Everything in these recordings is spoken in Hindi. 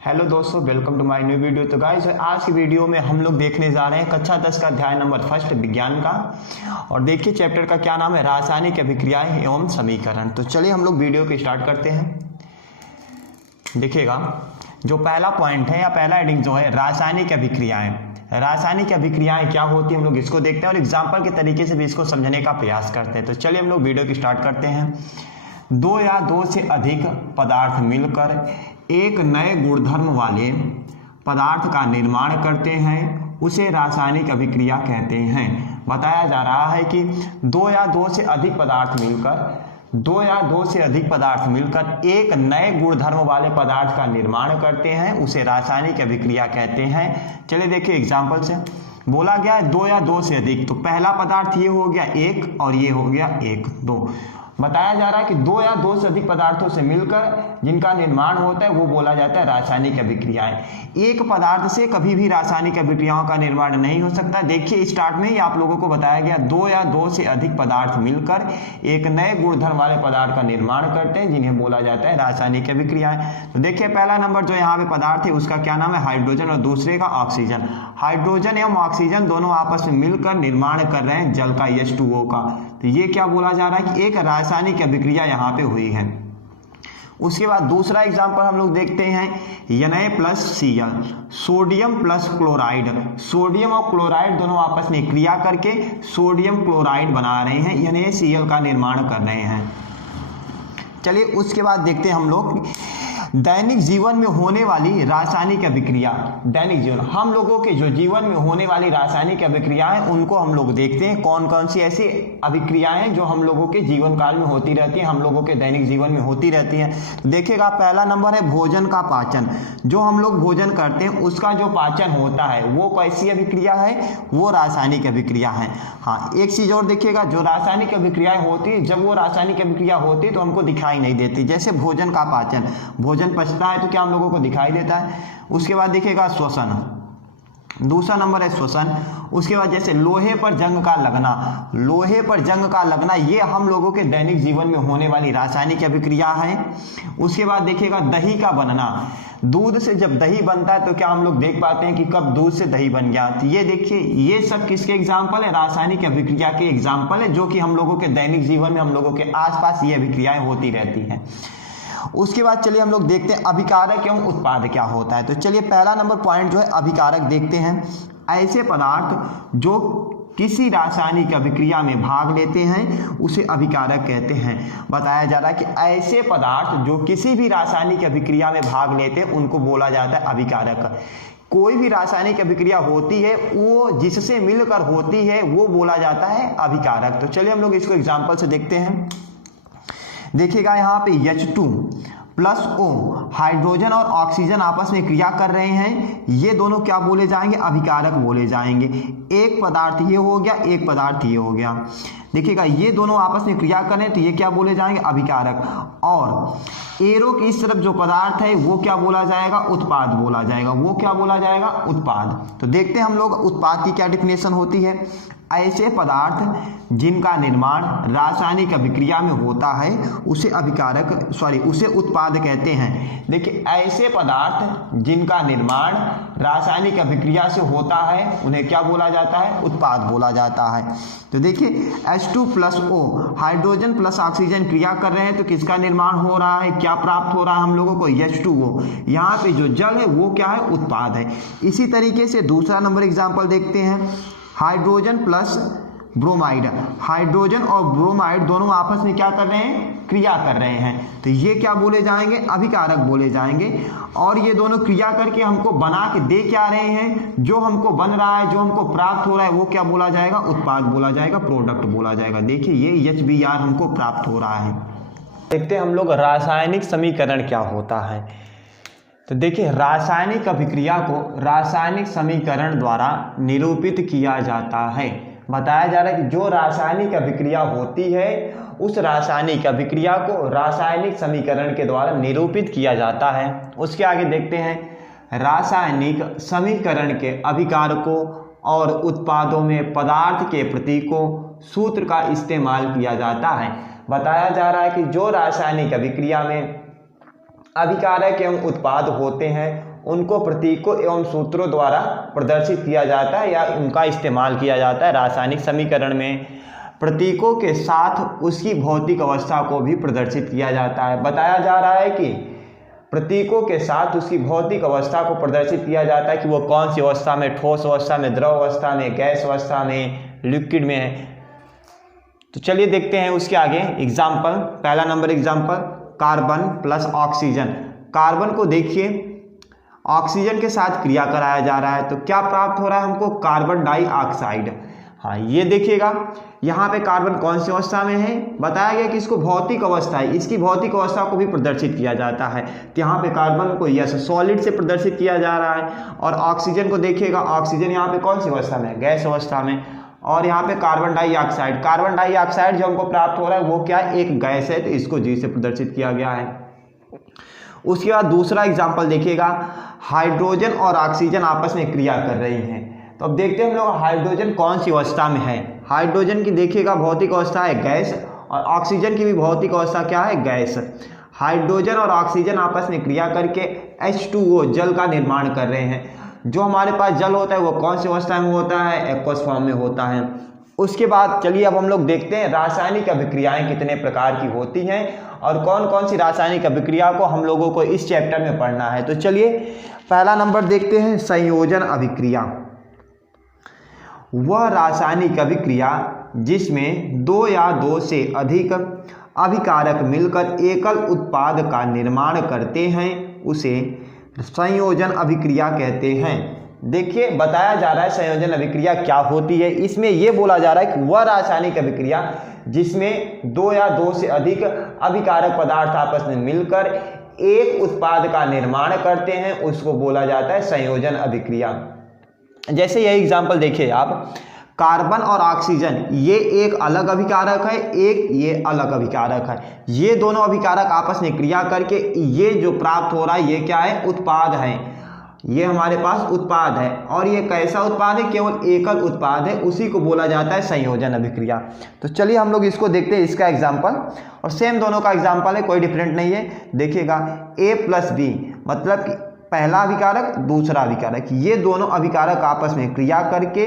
हेलो दोस्तों, welcome to my new video. तो गाइस, आज की वीडियो में हम लोग देखने जा रहे हैं कक्षा 10 का अध्याय नंबर 1 विज्ञान का। और देखिए चैप्टर का क्या नाम है, रासायनिक अभिक्रियाएं एवं समीकरण। तो चलिए हम लोग वीडियो को स्टार्ट करते हैं। देखिएगा, जो पहला पॉइंट है या पहला हेडिंग जो है रासायनिक अभिक्रियाएं। रासायनिक अभिक्रियाएं क्या होती है हम लोग इसको देखते हैं और एग्जाम्पल के तरीके से भी इसको समझने का प्रयास करते हैं। तो चलिए हम लोग वीडियो को स्टार्ट करते हैं। दो या दो से अधिक पदार्थ मिलकर एक नए गुणधर्म वाले पदार्थ का निर्माण करते हैं, उसे रासायनिक अभिक्रिया कहते हैं। बताया जा रहा है कि दो या दो से अधिक पदार्थ मिलकर एक नए गुणधर्म वाले पदार्थ का निर्माण करते हैं, उसे रासायनिक अभिक्रिया कहते हैं। चलिए देखिए एग्जाम्पल से बोला गया है दो या दो से अधिक। तो पहला पदार्थ ये हो गया एक और ये हो गया एक, दो। बताया जा रहा है कि दो या दो से अधिक पदार्थों से मिलकर जिनका निर्माण होता है वो बोला जाता है रासायनिक अभिक्रियाएं। एक पदार्थ से कभी भी रासायनिक अभिक्रियाओं का निर्माण नहीं हो सकता। देखिए स्टार्ट में ही आप लोगों को बताया गया दो या दो से अधिक पदार्थ मिलकर एक नए गुणधर्म वाले पदार्थ का निर्माण करते हैं, जिन्हें बोला जाता है रासायनिक अभिक्रियाएं। तो देखिए पहला नंबर जो यहाँ पे पदार्थ है उसका क्या नाम है, हाइड्रोजन, और दूसरे का ऑक्सीजन। हाइड्रोजन एवं ऑक्सीजन दोनों आपस में मिलकर निर्माण कर रहे हैं जल का, H2O का। तो ये क्या बोला जा रहा है कि एक रासायनिक अभिक्रिया यहाँ पे हुई है। उसके बाद दूसरा एग्जांपल हम लोग देखते हैं Na+Cl, sodium plus chloride. Sodium और क्लोराइड दोनों आपस में क्रिया करके सोडियम क्लोराइड बना रहे हैं, NaCl का निर्माण कर रहे हैं। चलिए उसके बाद देखते हैं हम लोग दैनिक जीवन में होने वाली रासायनिक अभिक्रिया। दैनिक जीवन, हम लोगों के जो जीवन में होने वाली रासायनिक अभिक्रियाएं उनको हम लोग देखते हैं। कौन कौन सी ऐसी अभिक्रियाएं जो हम लोगों के जीवन काल में होती रहती हैं, हम लोगों के दैनिक जीवन में होती रहती हैं। तो देखिएगा पहला नंबर है भोजन का पाचन। जो हम लोग भोजन करते हैं उसका जो पाचन होता है वो कैसी अभिक्रिया है, वो रासायनिक अभिक्रिया है। हाँ, एक चीज और देखिएगा, जो रासायनिक अभिक्रियाएं होती है जब वो रासायनिक अभिक्रिया होती है तो हमको दिखाई नहीं देती। जैसे भोजन का पाचन, भोजन पचता है तो क्या हम लोगों को दिखाई देता है। उसके बाद देखिएगा श्वसन, दूसरा नंबर है श्वसन। उसके बाद जैसे लोहे पर जंग का लगना, लोहे पर जंग का लगना ये हम लोगों के दैनिक जीवन में होने वाली रासायनिक अभिक्रिया है। उसके बाद देखिएगा दही का बनना, दूध से जब दही बनता है तो क्या हम लोग देख पाते हैं कि कब दूध से दही बन गया। तो ये देखिए ये सब किसके एग्जाम्पल है, रासायनिक अभिक्रिया के एग्जाम्पल है, जो कि हम लोगों के दैनिक जीवन में हम लोगों के आसपास ये अभिक्रियाएं होती रहती हैं। उसके बाद चलिए हम लोग देखते हैं अभिकारक एवं उत्पाद क्या होता है। तो चलिए पहला नंबर पॉइंट जो है अभिकारक देखते हैं। ऐसे पदार्थ जो किसी रासायनिक अभिक्रिया में भाग लेते हैं उसे अभिकारक कहते हैं। बताया जा रहा है कि ऐसे पदार्थ जो किसी भी रासायनिक अभिक्रिया में भाग लेते हैं उनको बोला जाता है अभिकारक। कोई भी रासायनिक अभिक्रिया होती है वो जिससे मिलकर होती है वो बोला जाता है अभिकारक। तो चलिए हम लोग इसको एग्जाम्पल से देखते हैं। देखिएगा यहाँ पे H2+O, हाइड्रोजन और ऑक्सीजन आपस में क्रिया कर रहे हैं, ये दोनों क्या बोले जाएंगे, अभिकारक बोले जाएंगे। एक पदार्थ ये हो गया, एक पदार्थ ये हो गया। देखिएगा ये दोनों आपस में क्रिया कर रहे हैं तो ये क्या बोले जाएंगे, अभिकारक। और एरो की इस तरफ जो पदार्थ है वो क्या बोला जाएगा, उत्पाद बोला जाएगा। वो क्या बोला जाएगा, उत्पाद। तो देखते हैं हम लोग उत्पाद की क्या डिफिनेशन होती है। ऐसे पदार्थ जिनका निर्माण रासायनिक अभिक्रिया में होता है उसे उसे उत्पाद कहते हैं। देखिए ऐसे पदार्थ जिनका निर्माण रासायनिक अभिक्रिया से होता है उन्हें क्या बोला जाता है, उत्पाद बोला जाता है। तो देखिए H2+O, हाइड्रोजन प्लस ऑक्सीजन क्रिया कर रहे हैं तो किसका निर्माण हो रहा है, क्या प्राप्त हो रहा है हम लोगों को, H2O। यहाँ पे जो जल है वो क्या है, उत्पाद है। इसी तरीके से दूसरा नंबर एग्जाम्पल देखते हैं हाइड्रोजन प्लस ब्रोमाइड। हाइड्रोजन और ब्रोमाइड दोनों आपस में क्या कर रहे हैं, क्रिया कर रहे हैं, तो ये क्या बोले जाएंगे, अभिकारक बोले जाएंगे। और ये दोनों क्रिया करके हमको बना के दे क्या रहे हैं, जो हमको बन रहा है, जो हमको प्राप्त हो रहा है वो क्या बोला जाएगा, उत्पाद बोला जाएगा, प्रोडक्ट बोला जाएगा। देखिए ये HBr हमको प्राप्त हो रहा है। देखते हैं हम लोग रासायनिक समीकरण क्या होता है। तो देखिए रासायनिक अभिक्रिया को रासायनिक समीकरण द्वारा निरूपित किया जाता है। बताया जा रहा है कि जो रासायनिक अभिक्रिया होती है उस रासायनिक अभिक्रिया को रासायनिक समीकरण के द्वारा निरूपित किया जाता है। उसके आगे देखते हैं रासायनिक समीकरण के अभिकारकों और उत्पादों में पदार्थ के प्रतीकों सूत्र का इस्तेमाल किया जाता है। बताया जा रहा है कि जो रासायनिक अभिक्रिया में अभिकारक एवं उत्पाद होते हैं उनको प्रतीकों एवं सूत्रों द्वारा प्रदर्शित किया जाता है या उनका इस्तेमाल किया जाता है रासायनिक समीकरण में। प्रतीकों के साथ उसकी भौतिक अवस्था को भी प्रदर्शित किया जाता है। बताया जा रहा है कि प्रतीकों के साथ उसकी भौतिक अवस्था को प्रदर्शित किया जाता है कि वो कौन सी अवस्था में, ठोस अवस्था में, द्रव अवस्था में, गैस अवस्था में, लिक्विड में है। तो चलिए देखते हैं उसके आगे एग्जाम्पल। पहला number example, carbon plus oxygen. Carbon को देखिए ऑक्सीजन के साथ क्रिया कराया जा रहा है तो क्या प्राप्त हो रहा है हमको, कार्बन डाइऑक्साइड। हाँ ये देखिएगा यहाँ पे कार्बन कौन सी अवस्था में है, बताया गया कि इसको भौतिक अवस्था है, इसकी भौतिक अवस्था को भी प्रदर्शित किया जाता है। तो यहाँ पे कार्बन को यस सॉलिड से प्रदर्शित किया जा रहा है। और ऑक्सीजन को देखिएगा, ऑक्सीजन यहाँ पे कौन सी अवस्था में है, गैस अवस्था में। और यहाँ पे कार्बन डाइऑक्साइड, कार्बन डाइऑक्साइड जो हमको प्राप्त हो रहा है वो क्या है, एक गैस है, तो इसको जी से प्रदर्शित किया गया है। उसके बाद दूसरा एग्जाम्पल देखिएगा, हाइड्रोजन और ऑक्सीजन आपस में क्रिया कर रही हैं। तो अब देखते हैं हम लोग हाइड्रोजन कौन सी अवस्था में है। हाइड्रोजन की देखिएगा भौतिक अवस्था है गैस और ऑक्सीजन की भी भौतिक अवस्था क्या है, गैस। हाइड्रोजन और ऑक्सीजन आपस में क्रिया करके H2O जल का निर्माण कर रहे हैं। जो हमारे पास जल होता है वो कौन सी अवस्था में होता है, एक्वस फॉर्म में होता है। उसके बाद चलिए अब हम लोग देखते हैं रासायनिक अभिक्रियाएं कितने प्रकार की होती हैं और कौन कौन सी रासायनिक अभिक्रिया को हम लोगों को इस चैप्टर में पढ़ना है। तो चलिए पहला नंबर देखते हैं, संयोजन अभिक्रिया। वह रासायनिक अभिक्रिया जिसमें दो या दो से अधिक अभिकारक मिलकर एकल उत्पाद का निर्माण करते हैं उसे संयोजन अभिक्रिया कहते हैं। देखिए बताया जा रहा है संयोजन अभिक्रिया क्या होती है। इसमें यह बोला जा रहा है कि वह रासायनिक अभिक्रिया जिसमें दो या दो से अधिक अभिकारक पदार्थ आपस में मिलकर एक उत्पाद का निर्माण करते हैं उसको बोला जाता है संयोजन अभिक्रिया। जैसे यह एग्जाम्पल देखिए आप, कार्बन और ऑक्सीजन ये एक अलग अभिकारक है, एक ये अलग अभिकारक है। ये दोनों अभिकारक आपस में क्रिया करके ये जो प्राप्त हो रहा है ये क्या है, उत्पाद है। ये हमारे पास उत्पाद है और ये कैसा उत्पाद है, केवल एकल उत्पाद है, उसी को बोला जाता है संयोजन अभिक्रिया। तो चलिए हम लोग इसको देखते हैं, इसका एग्जाम्पल। और सेम दोनों का एग्जाम्पल है, कोई डिफरेंट नहीं है। देखिएगा A+B मतलब कि पहला अभिकारक दूसरा अभिकारक, ये दोनों अभिकारक आपस में क्रिया करके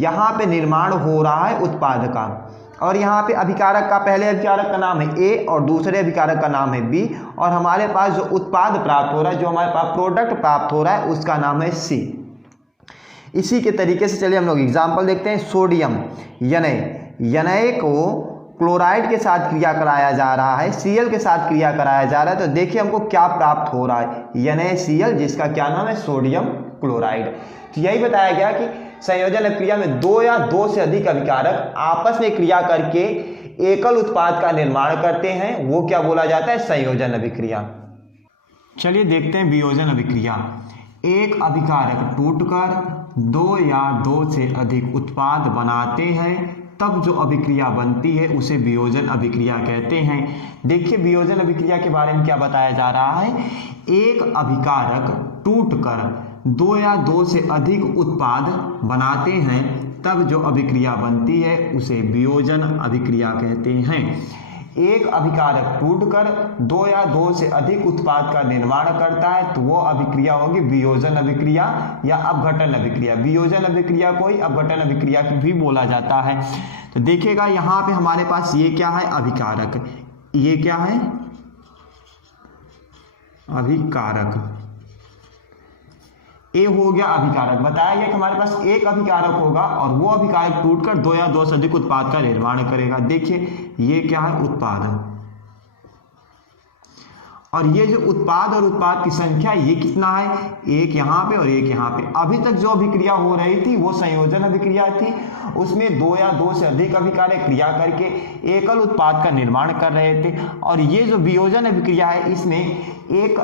यहाँ पे निर्माण हो रहा है उत्पाद का। और यहाँ पे अभिकारक का पहले अभिकारक का नाम है A और दूसरे अभिकारक का नाम है B और हमारे पास जो उत्पाद प्राप्त हो रहा है, जो हमारे पास प्रोडक्ट प्राप्त हो रहा है उसका नाम है C। इसी के तरीके से चलिए हम लोग एग्जाम्पल देखते हैं। सोडियम यनय को क्लोराइड के साथ क्रिया कराया जा रहा है, Cl के साथ क्रिया कराया जा रहा है। तो देखिए हमको क्या प्राप्त हो रहा है, NaCl जिसका क्या नाम है, सोडियम क्लोराइड। तो यही बताया गया कि संयोजन अभिक्रिया में दो या दो से अधिक अभिकारक आपस में क्रिया करके एकल उत्पाद का निर्माण करते हैं, वो क्या बोला जाता है, संयोजन अभिक्रिया। चलिए देखते हैं वियोजन अभिक्रिया। एक अभिकारक टूटकर दो या दो से अधिक उत्पाद बनाते हैं तब जो अभिक्रिया बनती है उसे वियोजन अभिक्रिया कहते हैं। देखिए वियोजन अभिक्रिया के बारे में क्या बताया जा रहा है, एक अभिकारक टूटकर दो या दो से अधिक उत्पाद बनाते हैं तब जो अभिक्रिया बनती है उसे वियोजन अभिक्रिया कहते हैं। एक अभिकारक टूटकर दो या दो से अधिक उत्पाद का निर्माण करता है तो वो अभिक्रिया होगी वियोजन अभिक्रिया या अपघटन अभिक्रिया। वियोजन अभिक्रिया को ही अपघटन अभिक्रिया भी बोला जाता है। तो देखिएगा यहाँ पे हमारे पास ये क्या है, अभिकारक, ये क्या है, अभिकारक। ए हो गया अभिकारक, बताया गया कि हमारे पास एक अभिकारक होगा और वो अभिकारक टूटकर दो या दो से अधिक उत्पाद का निर्माण करेगा। देखिए ये क्या है, उत्पाद। और ये जो उत्पाद और उत्पाद की संख्या ये कितना है, एक यहाँ पे और एक यहाँ पे। अभी तक जो अभिक्रिया हो रही थी वो संयोजन अभिक्रिया थी, उसमें दो या दो से अधिक अभिकारक क्रिया करके एकल उत्पाद का निर्माण कर रहे थे। और ये जो वियोजन अभिक्रिया है इसमें एक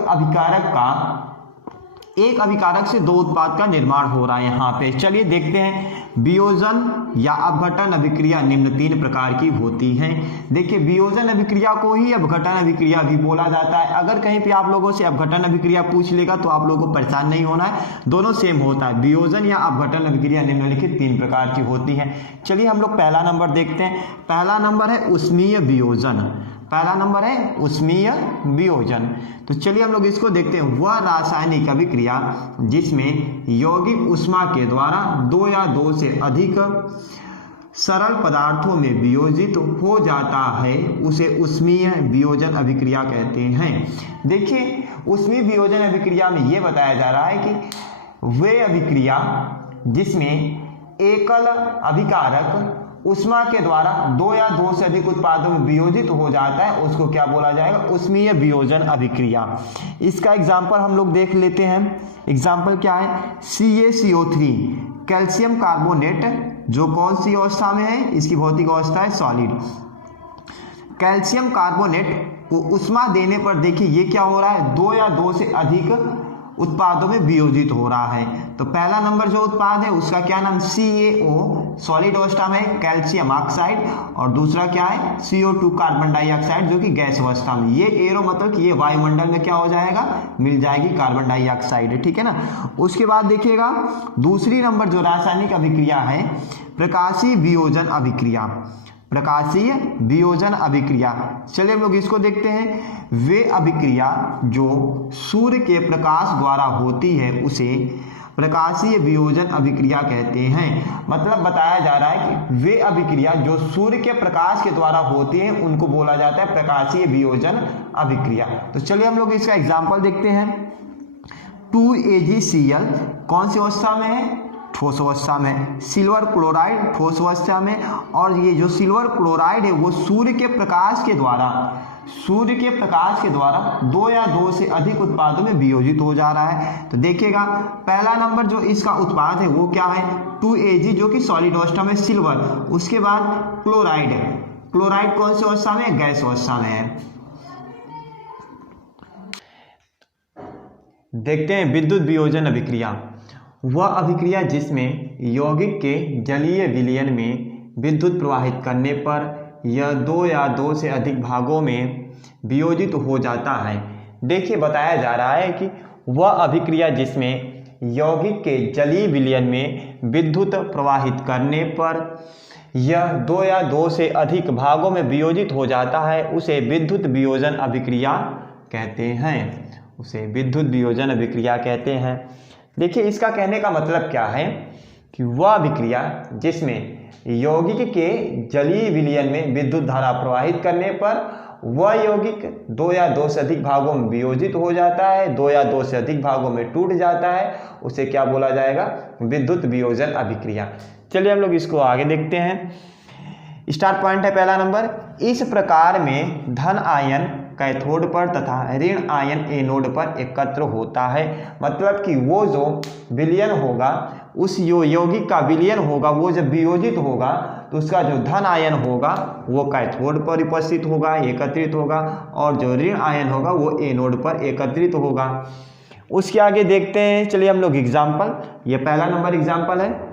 अभिकारक से दो उत्पाद का निर्माण हो रहा है यहाँ पे। चलिए देखते हैं वियोजन या अपघटन अभिक्रिया निम्न तीन प्रकार की होती हैं। देखिए वियोजन अभिक्रिया को ही अपघटन अभिक्रिया भी बोला जाता है। अगर कहीं पे आप लोगों से अपघटन अभिक्रिया पूछ लेगा तो आप लोगों को परेशान नहीं होना है, दोनों सेम होता है। वियोजन या अपघटन अभिक्रिया निम्नलिखित तीन प्रकार की होती है। चलिए हम लोग पहला नंबर देखते हैं। पहला नंबर है उष्मीय वियोजन। पहला नंबर है उष्मीय वियोजन। तो चलिए हम लोग इसको देखते हैं। वह रासायनिक अभिक्रिया जिसमें यौगिक ऊष्मा के द्वारा 2 या 2 से अधिक सरल पदार्थों में वियोजित हो जाता है उसे उष्मीय वियोजन अभिक्रिया कहते हैं। देखिए उष्मीय वियोजन अभिक्रिया में यह बताया जा रहा है कि वे अभिक्रिया जिसमें एकल अभिकारक ऊष्मा के द्वारा 2 या 2 से अधिक उत्पादों में वियोजित हो जाता है उसको क्या बोला जाएगा, उष्मीय वियोजन अभिक्रिया। इसका एग्जाम्पल हम लोग देख लेते हैं। एग्जाम्पल क्या है, CaCO3 कैल्शियम कार्बोनेट, जो कौन सी अवस्था में है, इसकी भौतिक अवस्था है सॉलिड। कैल्शियम कार्बोनेट को ऊष्मा देने पर देखिए ये क्या हो रहा है, 2 या 2 से अधिक उत्पादों में वियोजित हो रहा है। तो पहला नंबर जो उत्पाद है उसका क्या नाम, CaO सॉलिड अवस्था में कैल्शियम ऑक्साइड, और दूसरा क्या है CO2 कार्बन डाइऑक्साइड जो कि गैस अवस्था में। ये एरो मतलब कि ये वायुमंडल में क्या हो जाएगा, मिल जाएगी कार्बन डाइऑक्साइड, ठीक है ना। उसके बाद देखिएगा दूसरी नंबर जो रासायनिक अभिक्रिया है प्रकाशीय वियोजन अभिक्रिया। प्रकाशीय वियोजन अभिक्रिया, चलिए हम लोग इसको देखते हैं। वे अभिक्रिया जो सूर्य के प्रकाश द्वारा होती है उसे प्रकाशीय वियोजन अभिक्रिया कहते हैं। मतलब बताया जा रहा है कि वे अभिक्रिया जो सूर्य के प्रकाश के द्वारा होती है उनको बोला जाता है प्रकाशीय वियोजन अभिक्रिया। तो चलिए हम लोग इसका एग्जाम्पल देखते हैं। 2AgCl कौन सी अवस्था में है, ठोस अवस्था में। सिल्वर क्लोराइड ठोस अवस्था में, और ये जो सिल्वर क्लोराइड है वो सूर्य के प्रकाश के द्वारा 2 या 2 से अधिक उत्पादों में वियोजित हो जा रहा है। तो देखिएगा पहला नंबर जो इसका उत्पाद है वो क्या है, 2Ag जो कि सॉलिड अवस्था में सिल्वर। उसके बाद क्लोराइड है, क्लोराइड कौन सी अवस्था में, गैस अवस्था में है। देखते हैं विद्युत वियोजन अभिक्रिया। वह अभिक्रिया जिसमें यौगिक के जलीय विलयन में विद्युत प्रवाहित करने पर यह 2 या 2 से अधिक भागों में वियोजित हो जाता है। देखिए बताया जा रहा है कि वह अभिक्रिया जिसमें यौगिक के जलीय विलयन में विद्युत प्रवाहित करने पर यह 2 या 2 से अधिक भागों में वियोजित हो जाता है उसे विद्युत वियोजन अभिक्रिया कहते हैं। उसे विद्युत वियोजन अभिक्रिया कहते हैं। देखिए इसका कहने का मतलब क्या है कि वह अभिक्रिया जिसमें यौगिक के जलीय विलयन में विद्युत धारा प्रवाहित करने पर वह यौगिक 2 या 2 से अधिक भागों में वियोजित हो जाता है, 2 या 2 से अधिक भागों में टूट जाता है, उसे क्या बोला जाएगा, विद्युत वियोजन अभिक्रिया। चलिए हम लोग इसको आगे देखते हैं। स्टार्ट पॉइंट है पहला नंबर, इस प्रकार में धन आयन कैथोड पर तथा ऋण आयन एनोड पर एकत्र होता है। मतलब कि वो जो विलयन होगा, उस यौगिक का विलयन होगा, वो जब वियोजित होगा तो उसका जो धन आयन होगा वो कैथोड पर उपस्थित होगा, एकत्रित होगा, और जो ऋण आयन होगा वो एनोड पर एकत्रित होगा। उसके आगे देखते हैं, चलिए हम लोग एग्जाम्पल, ये पहला नंबर एग्जाम्पल है।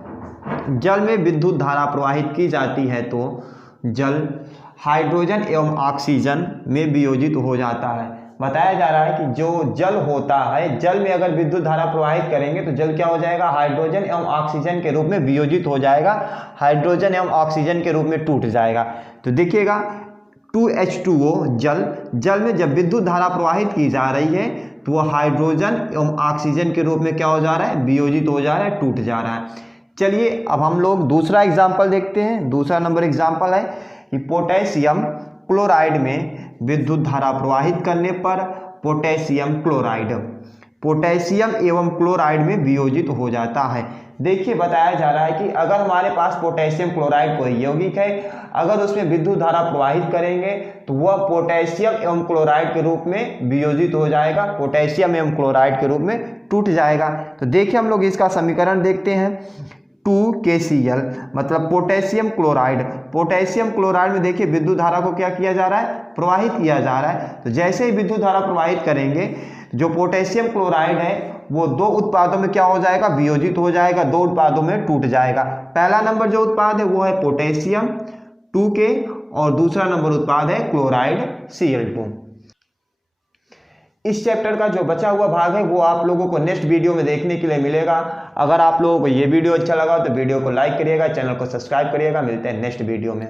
जल में विद्युत धारा प्रवाहित की जाती है तो जल हाइड्रोजन एवं ऑक्सीजन में वियोजित हो जाता है। बताया जा रहा है कि जो जल होता है, जल में अगर विद्युत धारा प्रवाहित करेंगे तो जल क्या हो जाएगा, हाइड्रोजन एवं ऑक्सीजन के रूप में वियोजित हो जाएगा, हाइड्रोजन एवं ऑक्सीजन के रूप में टूट जाएगा। तो देखिएगा 2H2O जल में जब विद्युत धारा प्रवाहित की जा रही है तो वह हाइड्रोजन एवं ऑक्सीजन के रूप में क्या हो जा रहा है, वियोजित हो जा रहा है, टूट जा रहा है। चलिए अब हम लोग दूसरा एग्जाम्पल देखते हैं। दूसरा नंबर एग्जाम्पल है कि पोटेशियम क्लोराइड में विद्युत धारा प्रवाहित करने पर पोटेशियम एवं क्लोराइड में वियोजित हो जाता है। देखिए बताया जा रहा है कि अगर हमारे पास पोटेशियम क्लोराइड कोई यौगिक है, अगर उसमें विद्युत धारा प्रवाहित करेंगे तो वह पोटेशियम एवं क्लोराइड के रूप में वियोजित हो जाएगा, पोटेशियम एवं क्लोराइड के रूप में टूट जाएगा। तो देखिए हम लोग इसका समीकरण देखते हैं। 2KCl मतलब पोटेशियम क्लोराइड। पोटेशियम क्लोराइड में देखिए विद्युत धारा को क्या किया जा रहा है, प्रवाहित किया जा रहा है। तो जैसे ही विद्युत धारा प्रवाहित करेंगे, जो पोटेशियम क्लोराइड है वो 2 उत्पादों में क्या हो जाएगा, वियोजित हो जाएगा, 2 उत्पादों में टूट जाएगा। पहला नंबर जो उत्पाद है वो है पोटेशियम 2K, और दूसरा नंबर उत्पाद है क्लोराइड Cl2। इस चैप्टर का जो बचा हुआ भाग है वो आप लोगों को नेक्स्ट वीडियो में देखने के लिए मिलेगा। अगर आप लोगों को ये वीडियो अच्छा लगा तो वीडियो को लाइक करिएगा, चैनल को सब्सक्राइब करिएगा। मिलते हैं नेक्स्ट वीडियो में।